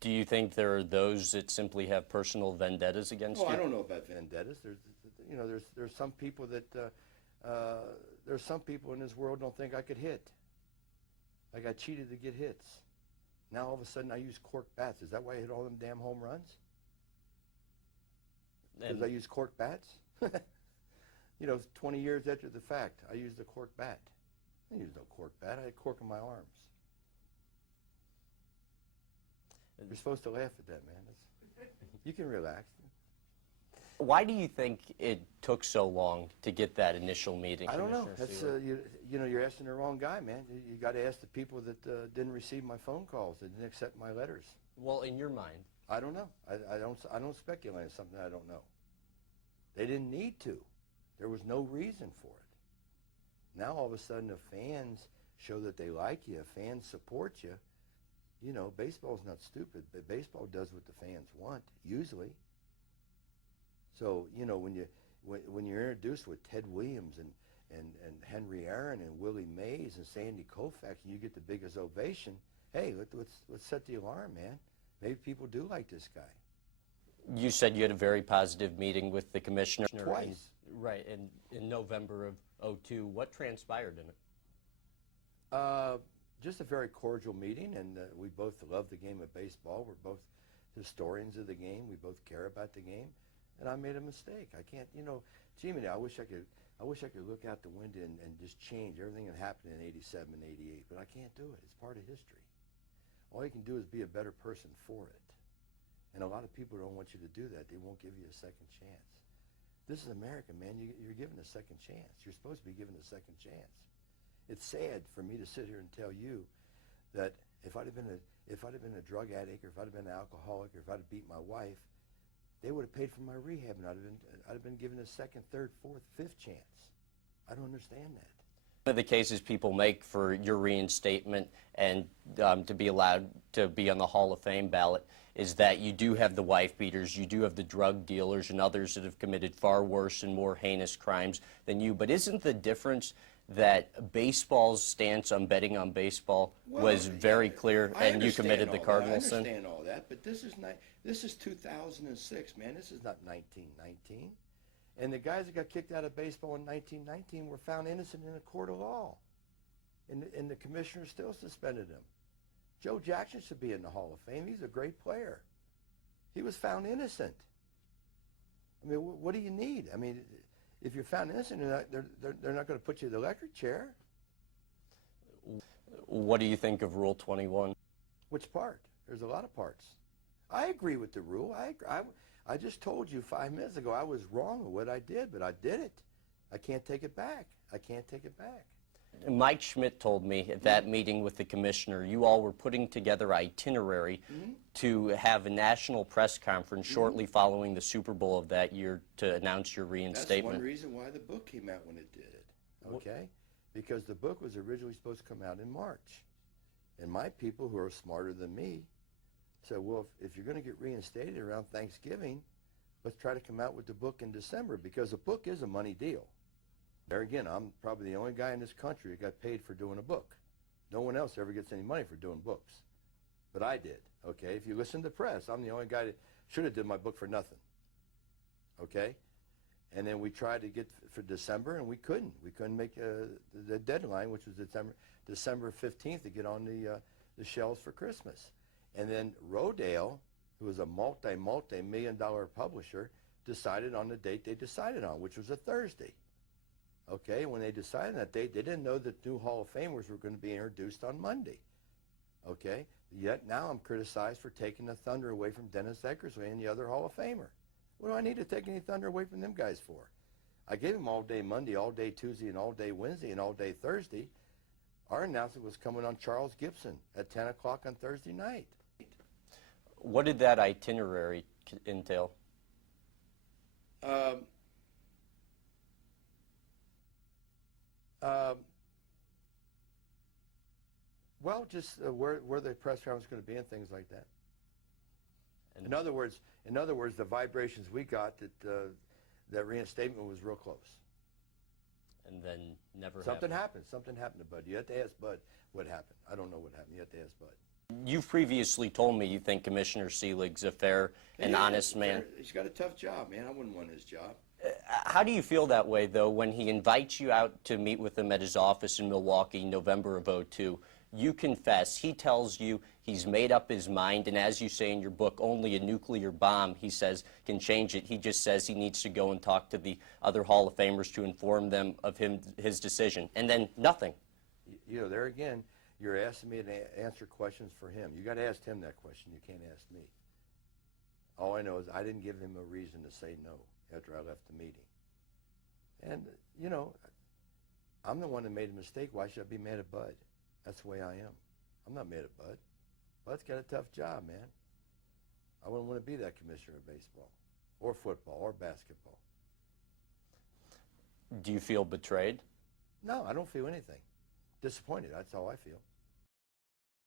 Do you think there are those that simply have personal vendettas against Oh, you? I don't know about vendettas. There's some people that there's some people in this world don't think I could hit. Like I cheated to get hits. Now all of a sudden I use cork bats. Is that why I hit all them damn home runs? Because I use cork bats? 20 years after the fact, I used a cork bat. I didn't use no cork bat. I had cork in my arms. You're supposed to laugh at that, man. You can relax. Why do you think it took so long to get that initial meeting? I don't know. That's you're asking the wrong guy, man. You got to ask the people that didn't receive my phone calls, that didn't accept my letters. Well, in your mind, I don't know. I don't speculate on something I don't know. They didn't need to. There was no reason for it. Now all of a sudden the fans show that they like you. Fans support you. Baseball's not stupid, but baseball does what the fans want usually. So when you're introduced with Ted Williams and Henry Aaron and Willie Mays and Sandy Koufax, and you get the biggest ovation, hey, let's set the alarm, man. Maybe people do like this guy. You said you had a very positive meeting with the commissioner. Twice. Right, in November of '02. What transpired in it? Just a very cordial meeting, and we both love the game of baseball. We're both historians of the game. We both care about the game, and I made a mistake. I can't, Jimmy, I wish I could look out the window and just change everything that happened in '87 and '88, but I can't do it. It's part of history. All you can do is be a better person for it. And a lot of people don't want you to do that. They won't give you a second chance. This is America, man. You're given a second chance. You're supposed to be given a second chance. It's sad for me to sit here and tell you that if I'd have been a drug addict, or if I'd have been an alcoholic, or if I'd have beat my wife, they would have paid for my rehab, and I'd have been given a second, third, fourth, fifth chance. I don't understand that. One of the cases people make for your reinstatement and to be allowed to be on the Hall of Fame ballot is that you do have the wife beaters, you do have the drug dealers and others that have committed far worse and more heinous crimes than you. But isn't the difference that baseball's stance on betting on baseball was very clear, and you committed the cardinal sin? I understand all that, but this is 2006, man. This is not 1919. And the guys that got kicked out of baseball in 1919 were found innocent in a court of law. And the commissioner still suspended him. Joe Jackson should be in the Hall of Fame. He's a great player. He was found innocent. I mean, what do you need? I mean, if you're found innocent, they're not going to put you in the electric chair. What do you think of Rule 21? Which part? There's a lot of parts. I agree with the rule. I just told you 5 minutes ago I was wrong with what I did, but I did it. I can't take it back. I can't take it back. Mike Schmidt told me at that meeting with the commissioner, you all were putting together itinerary to have a national press conference shortly following the Super Bowl of that year to announce your reinstatement. That's one reason why the book came out when it did it, okay? Because the book was originally supposed to come out in March. And my people, who are smarter than me, said, well, if you're going to get reinstated around Thanksgiving, let's try to come out with the book in December, because a book is a money deal. There again, I'm probably the only guy in this country that got paid for doing a book. No one else ever gets any money for doing books. But I did, okay? If you listen to the press, I'm the only guy that should have did my book for nothing, okay? And then we tried to get for December, and we couldn't. We couldn't make the deadline, which was December 15th, to get on the shelves for Christmas. And then Rodale, who was a multi-million-dollar publisher, decided on the date they decided on, which was a Thursday. Okay, when they decided that date, they didn't know that new Hall of Famers were going to be introduced on Monday. Okay, yet now I'm criticized for taking the thunder away from Dennis Eckersley and the other Hall of Famer. What do I need to take any thunder away from them guys for? I gave them all day Monday, all day Tuesday, and all day Wednesday, and all day Thursday. Our announcement was coming on Charles Gibson at 10 o'clock on Thursday night. What did that itinerary entail? Well, just where the press conference was going to be and things like that. And in other words, the vibrations we got that reinstatement was real close. And then never Something happened. Something happened to Bud. You have to ask Bud what happened. I don't know what happened. You have to ask Bud. You've previously told me you think Commissioner Selig's a fair and honest man. He's got a tough job, man. I wouldn't want his job. How do you feel that way, though, when he invites you out to meet with him at his office in Milwaukee, November of '02? You confess, he tells you he's made up his mind, and as you say in your book, only a nuclear bomb, he says, can change it. He just says he needs to go and talk to the other Hall of Famers to inform them of his decision, and then nothing. You know, there again, you're asking me to answer questions for him. You got to ask him that question. You can't ask me. All I know is I didn't give him a reason to say no after I left the meeting. And, you know, I'm the one that made a mistake. Why should I be mad at Bud? That's the way I am. I'm not mad at Bud. Bud's got a tough job, man. I wouldn't want to be that commissioner of baseball or football or basketball. Do you feel betrayed? No, I don't feel anything. Disappointed, that's how I feel.